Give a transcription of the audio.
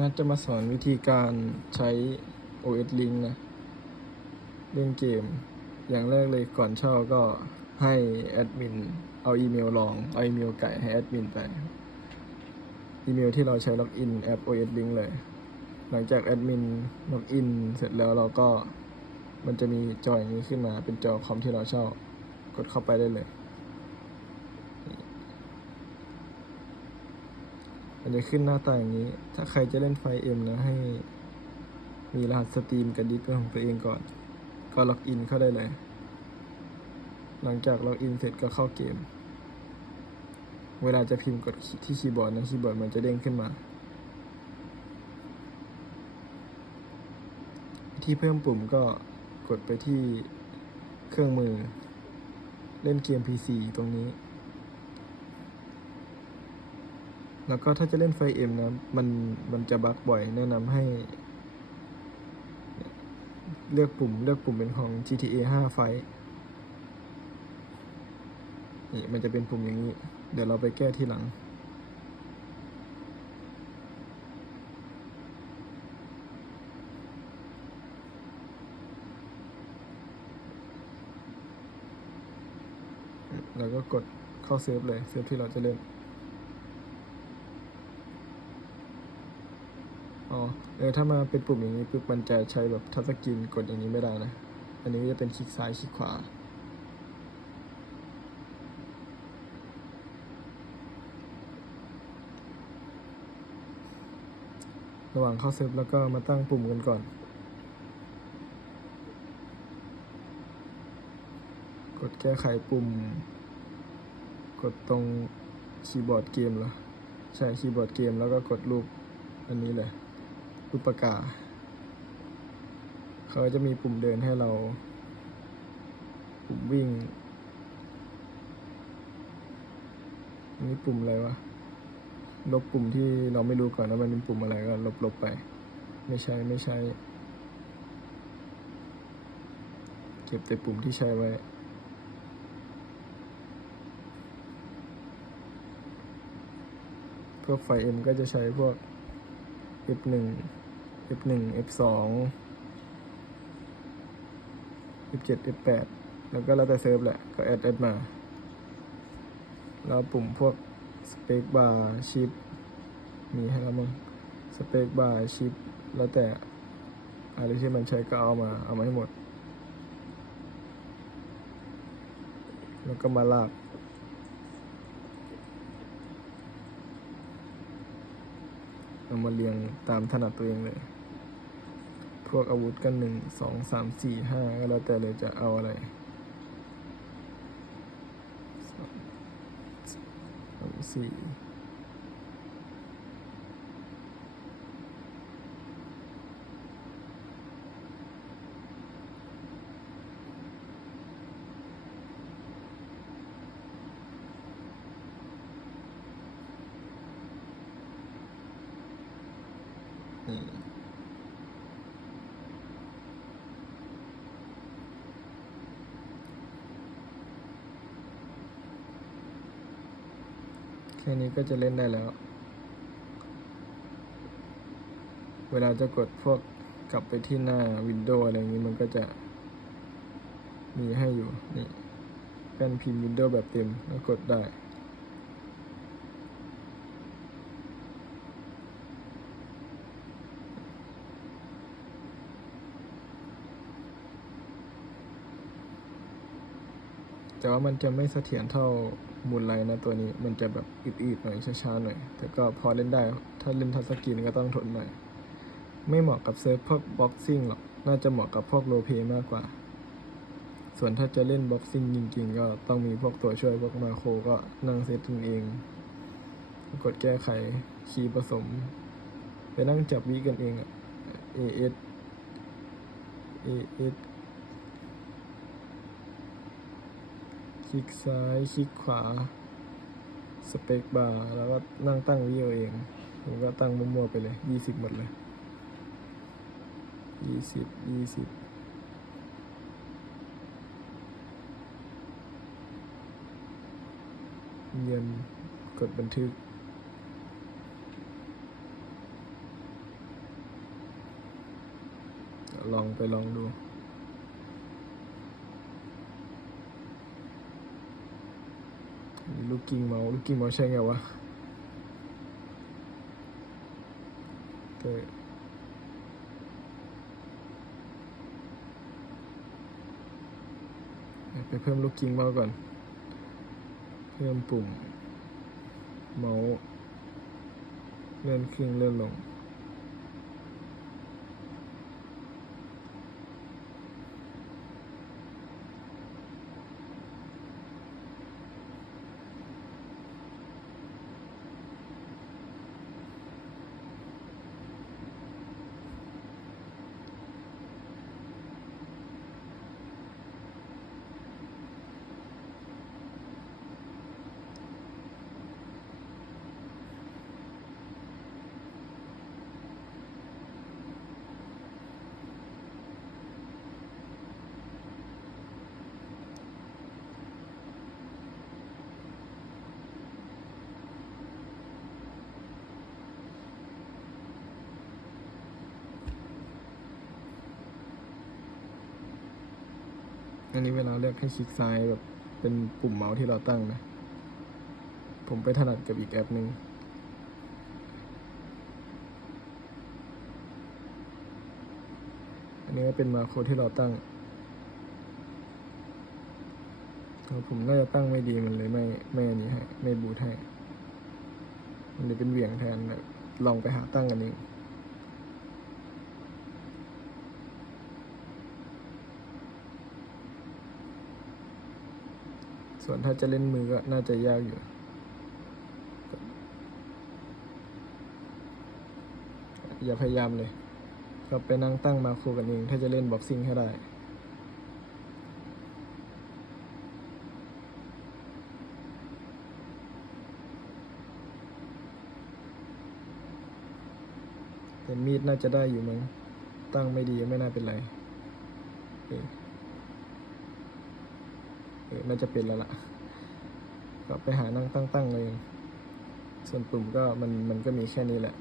น่าจะมาสอนวิธีการใช้ OS Link นะ เล่นเกม อย่างแรกเลยก่อนเช่าก็ให้แอดมินเอาอีเมลลอง เอาอีเมลไก่ให้แอดมินไป อีเมลที่เราใช้ล็อกอินแอป OS Link เลย หลังจากแอดมินล็อกอินเสร็จแล้วเราก็มันจะมีจออย่างนี้ขึ้นมาเป็นจอคอมที่เราเช่า กดเข้าไปได้เลย มันจะขึ้นหน้าตาอย่างนี้ ถ้าใครจะเล่นไฟเอ็มนะให้ มีรหัสสตรีมกับดิสเป็นของตัวเองก่อน ก็ล็อกอินเข้าได้เลย หลังจากล็อกอินเสร็จก็เข้าเกม เวลาจะพิมพ์กดที่คีย์บอร์ดนะคีย์บอร์ดมันจะเด้งขึ้นมา ที่เพิ่มปุ่มก็กดไปที่เครื่องมือ เล่นเกม PC ตรงนี้ แล้วก็ถ้าจะเล่นไฟเอ็มนะ มันมันจะบั๊กบ่อย แนะนำให้ เลือกปุ่มเลือกปุ่มเป็นของ GTA 5 ไฟนี่มันจะเป็นปุ่มอย่างนี้ เดี๋ยวเราไปแก้ทีหลัง แล้วก็กดเข้าเซฟเลย เซฟที่เราจะเล่น อ๋อเออถ้ามาเป็นปุ่มอย่างนี้ปุ๊บมันจะใช้แบบทัชสกรีนกดอย่างนี้ไม่ได้นะ อันนี้จะเป็นคลิกซ้ายคลิกขวาระหว่างเข้าเซฟแล้วก็มาตั้งปุ่มกันก่อน กดแก้ไขปุ่ม กดตรงคีย์บอร์ดเกมเหรอ ใช่คีย์บอร์ดเกมแล้วก็กดรูปอันนี้เลย รูปปากกา เขาจะมีปุ่มเดินให้เรา ปุ่มวิ่งอันนี้ปุ่มอะไรวะ ลบปุ่มที่เราไม่รู้ก่อนว่ามันเป็นปุ่มอะไรก็ลบลบไป ไม่ใช่ไม่ใช่ เก็บแต่ปุ่มที่ใช้ไว้พวกไฟ M ก็จะใช้พวก F1 F1 F2 F7 F8 แล้วก็แล้วแต่เซิร์ฟแหละ ก็แอดแอดมา แล้วปุ่มพวกสเปคบาร์ชิปมีให้แล้วมั้งสเปคบาร์ชิปแล้วแต่อะไรที่มันใช้ก็เอามา เอามาให้หมด แล้วก็มาลากเอามาเรียงตามถนัดตัวเองเลย พวกอาวุธกันหนึ่งสองสามสี่ห้าก็แล้วแต่เลยจะเอาอะไรสี่ แค่นี้ก็จะเล่นได้แล้ว เวลาจะกดพวกกลับไปที่หน้าวินโดว์อะไรอย่างนี้มันก็จะมีให้อยู่ นี่แป้นพิมพ์วินโดว์แบบเต็มแล้วกดได้ แต่ว่ามันจะไม่เสถียรเท่า มูลไลน์นะตัวนี้มันจะแบบอืดๆหน่อยช้าๆหน่อย แต่ก็พอเล่นได้ ถ้าเล่นทัชสกรีนก็ต้องทนหน่อย ไม่เหมาะกับเซิร์ฟพวกบ็อกซิ่งหรอก น่าจะเหมาะกับพวกโรลเพมากกว่า ส่วนถ้าจะเล่นบ็อกซิ่งจริงๆ ก็ต้องมีพวกตัวช่วยพวกมาโคก็นั่งเซตเอง กดแก้ไขคีย์ผสม ไปนั่งจับวิกันเองอะ AS AS ชิกซ้ายคลิกขวา สเปกบาร์แล้วก็นั่งตั้งวิวเอง ผมก็ตั้งมั่วๆไปเลย 20 หมดเลย 20 20เยี่ยมกดบันทึก ลองไปลองดู ลูกกิ้งเมาลูกกิ้งเมาใช่ไงวะเตะไปเพิ่มลูกกิ้งเมาก่อน เพิ่มปุ่ม เมาส์เลื่อนขึ้นเลื่อนลง อันนี้เวลาเลือกให้คลิกซ้ายแบบเป็นปุ่มเมาส์ที่เราตั้งนะ ผมไปถนัดกับอีกแอปหนึ่งอันนี้เป็นมาโครที่เราตั้งแต่ผมน่าจะตั้งไม่ดีมันเลยไม่ไม่อันนี้ให้ไม่บูทให้ มันเลยเป็นเหวี่ยงแทนแบบลองไปหาตั้งกันเอง ส่วนถ้าจะเล่นมือก็น่าจะยากอยู่ อย่าพยายามเลย ก็ไปนั่งตั้งมาครกันเอง ถ้าจะเล่นบ็อกซิ่งให้ได้แต่มีดน่าจะได้อยู่มั้งตั้งไม่ดีไม่น่าเป็นไรเอเออ น่าจะเป็นแล้วล่ะ ก็ไปหานั่งตั้งๆเลย ส่วนปุ่มก็มันมันก็มีแค่นี้แหละ